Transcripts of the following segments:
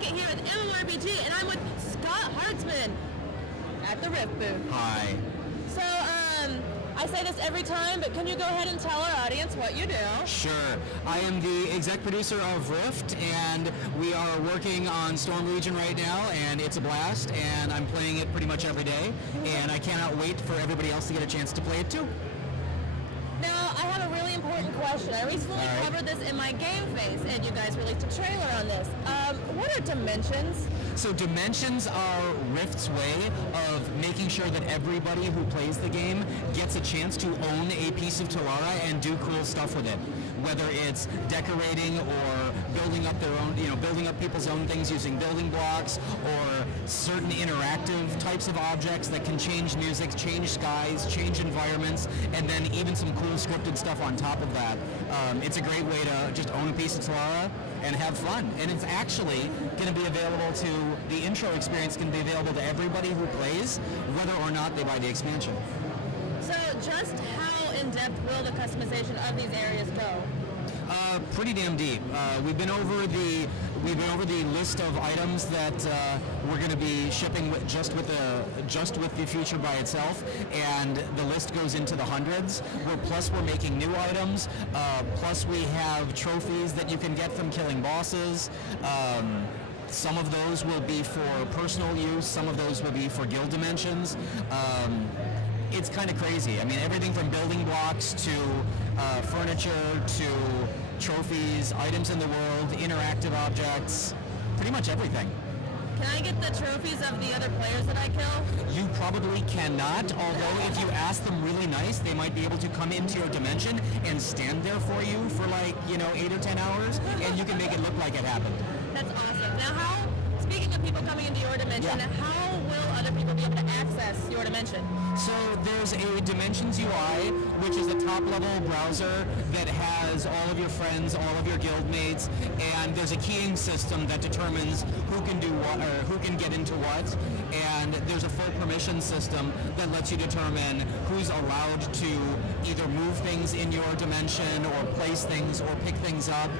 Pokket here with MMORPG, and I'm with Scott Hartsman at the Rift booth. Hi. So, I say this every time, but can you go ahead and tell our audience what you do? Sure. I am the exec producer of Rift, and we are working on Storm Legion right now, and it's a blast, and I'm playing it pretty much every day, and I cannot wait for everybody else to get a chance to play it too. Now, I have a really important question. I recently covered this in my game face, and you guys released a trailer on this. What are dimensions? So dimensions are Rift's way of making sure that everybody who plays the game gets a chance to own a piece of Talara and do cool stuff with it. Whether it's decorating or building up their own, building up people's own things using building blocks, or certain interactive types of objects that can change music, change skies, change environments, and then even some cool scripted stuff on top of that. It's a great way to just own a piece of Talara and have fun. And it's actually going to be available to, the intro experience can be available to everybody who plays, whether or not they buy the expansion. So just how in-depth will the customization of these areas go? Pretty damn deep. We've been over the list of items that we're going to be shipping with just with the future by itself, and the list goes into the hundreds. Plus we're making new items. Plus we have trophies that you can get from killing bosses. Some of those will be for personal use. Some of those will be for guild dimensions. It's kind of crazy. I mean, everything from building blocks to furniture to trophies, items in the world, interactive objects, pretty much everything. Can I get the trophies of the other players that I kill? You probably cannot, although if you ask them really nice, they might be able to come into your dimension and stand there for you for 8 or 10 hours, and you can make it look like it happened. That's awesome. Now speaking of people coming into your dimension, how will other people be able to access your dimension? So there's a Dimensions UI, which is a top-level browser that has all of your friends, all of your guild mates, and there's a keying system that determines who can do what or who can get into what, and there's a full permission system that lets you determine who's allowed to either move things in your dimension or place things or pick things up,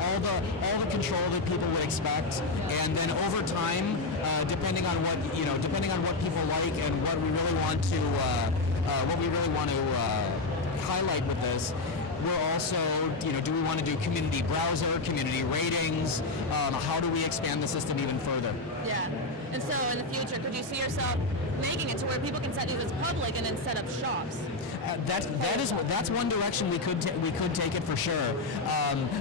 all the control that people would expect. And then over time, depending on what people like and what we really want to highlight with this, we're also, do we want to do community browser, community ratings? How do we expand the system even further? Yeah. And so in the future, could you see yourself making it to where people can set these as public and then set up shops? That's one direction we could take it for sure.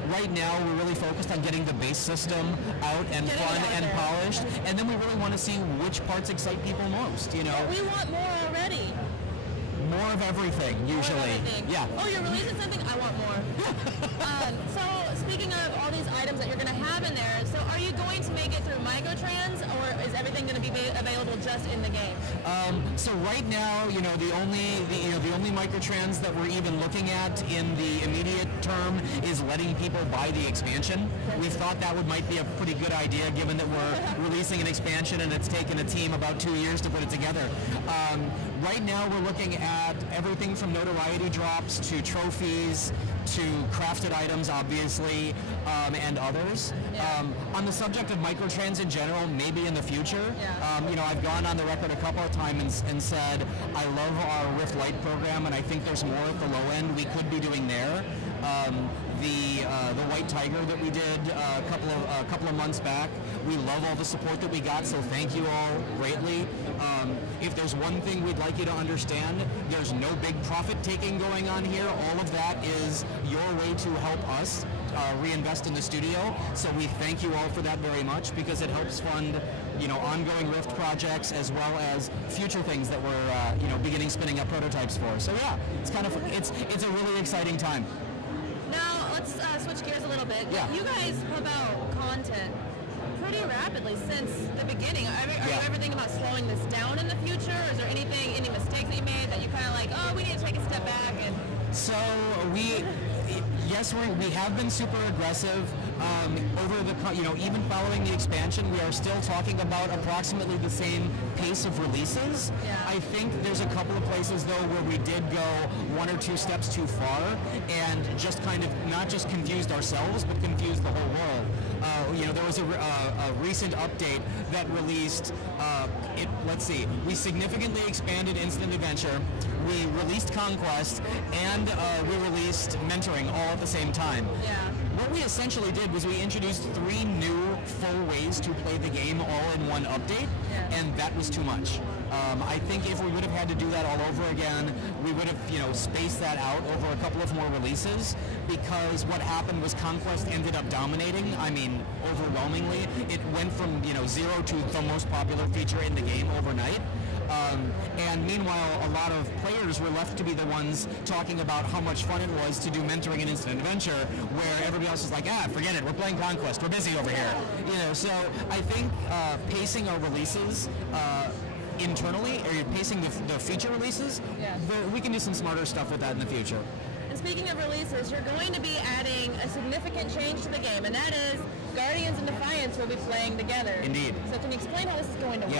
Right now, we're really focused on getting the base system out and fun and polished, and then we really want to see which parts excite people most. We want more already. More of everything, usually. More of everything. Yeah. Oh, you're releasing something? I want more. So, speaking of all these items that you're going to have in there, so are you going to make it through microtrans, or is everything going to be available just in the game? So right now, the only microtrans that we're even looking at in the immediate term is letting people buy the expansion. We thought that might be a pretty good idea, given that we're releasing an expansion and it's taken a team about 2 years to put it together. Right now, we're looking at everything from notoriety drops to trophies to crafted items, obviously, and others. Yeah. On the subject of microtrans in general, maybe in the future, I've gone on the record a couple of times and said I love our Rift Lite program, and I think there's more at the low end we could be doing there. The White Tiger that we did a couple of months back, we love all the support that we got, so thank you all greatly. If there's one thing we'd like you to understand, there's no big profit taking going on here. All of that is your way to help us reinvest in the studio. So we thank you all for that very much, because it helps fund ongoing Rift projects as well as future things that we're beginning spinning up prototypes for. So yeah, it's a really exciting time. Now let's switch gears a little bit. Yeah. You guys pump out content pretty rapidly since the beginning. Are you ever thinking about slowing this down in the future? Is there any mistakes that you made that you kind of like, oh, we need to take a step back? And so yes, we have been super aggressive. Over the, even following the expansion, we are still talking about approximately the same pace of releases. Yeah. I think there's a couple of places though where we did go 1 or 2 steps too far and just kind of not just confused ourselves, but confused the whole world. There was a recent update that released, let's see, we significantly expanded Instant Adventure, we released Conquest, and we released Mentoring all at the same time. Yeah. What we essentially did was we introduced 3 new full ways to play the game all in one update, and that was too much. I think if we would have had to do that all over again, we would have, spaced that out over a couple of more releases, because what happened was Conquest ended up dominating, I mean, overwhelmingly. It went from, 0 to the most popular feature in the game overnight. And meanwhile, a lot of players were left to be the ones talking about how much fun it was to do mentoring and instant adventure, where everybody else is like, forget it, we're playing Conquest, we're busy over here. So I think pacing our releases internally, or pacing the feature releases, we can do some smarter stuff with that in the future. And speaking of releases, you're going to be adding a significant change to the game, and that is Guardians and Defiance will be playing together. Indeed. So can you explain how this is going to work?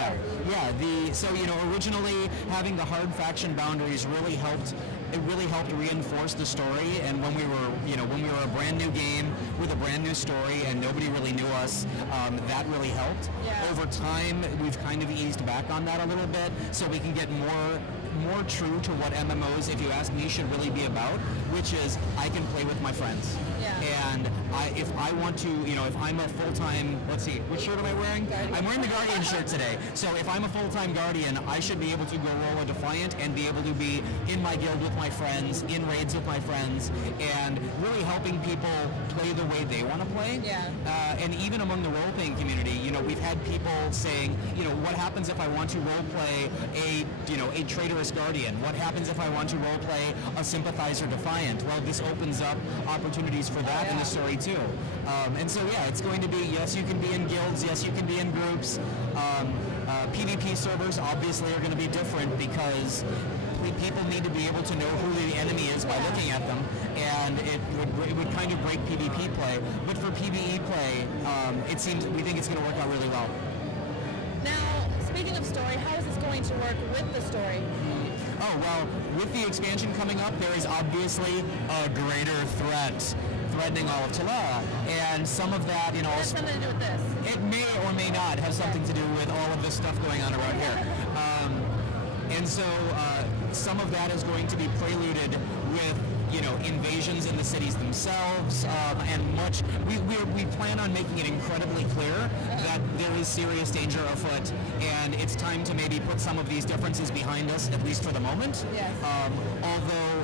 Yeah. So originally having the hard faction boundaries really helped. It really helped reinforce the story, and when we were a brand new game with a brand new story and nobody really knew us, that really helped. Yeah. Over time, we've kind of eased back on that a little bit, so we can get more true to what MMOs, if you ask me, should really be about, which is I can play with my friends. Yeah. And if I want to, if I'm a full-time, let's see, which shirt am I wearing? Guardian. I'm wearing the Guardian shirt today. So if I'm a full-time Guardian, I should be able to go roll a Defiant and be able to be in my guild with my friends, in raids with my friends, and really helping people play the way they want to play. Yeah. And even among the role-playing community, we've had people saying, what happens if I want to role-play a traitorous Guardian? What happens if I want to role-play a sympathizer Defiant? Well, this opens up opportunities for that in the story too. And so it's going to be, yes, you can be in guilds, yes, you can be in groups. PvP servers obviously are going to be different because people need to be able to know who the enemy is by looking at them, and it would kind of break PvP play. But for PvE play, we think it's going to work out really well. Now, speaking of story, how is this going to work with the story? Oh, well, with the expansion coming up, there is obviously a greater threat threatening all of Tala, and some of that, It has something to do with this. it may or may not have something to do with all of this stuff going on around here. And so some of that is going to be preluded with, invasions in the cities themselves, and we plan on making it incredibly clear that there is serious danger afoot, and it's time to maybe put some of these differences behind us, at least for the moment. Yes. Although,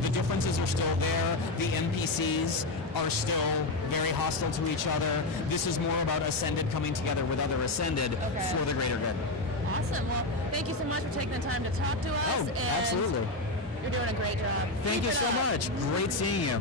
the differences are still there, the NPCs are still very hostile to each other. This is more about Ascended coming together with other Ascended for the greater good. Awesome. Well, thank you so much for taking the time to talk to us. Oh, absolutely. You're doing a great job. Thank you so much. Great seeing you.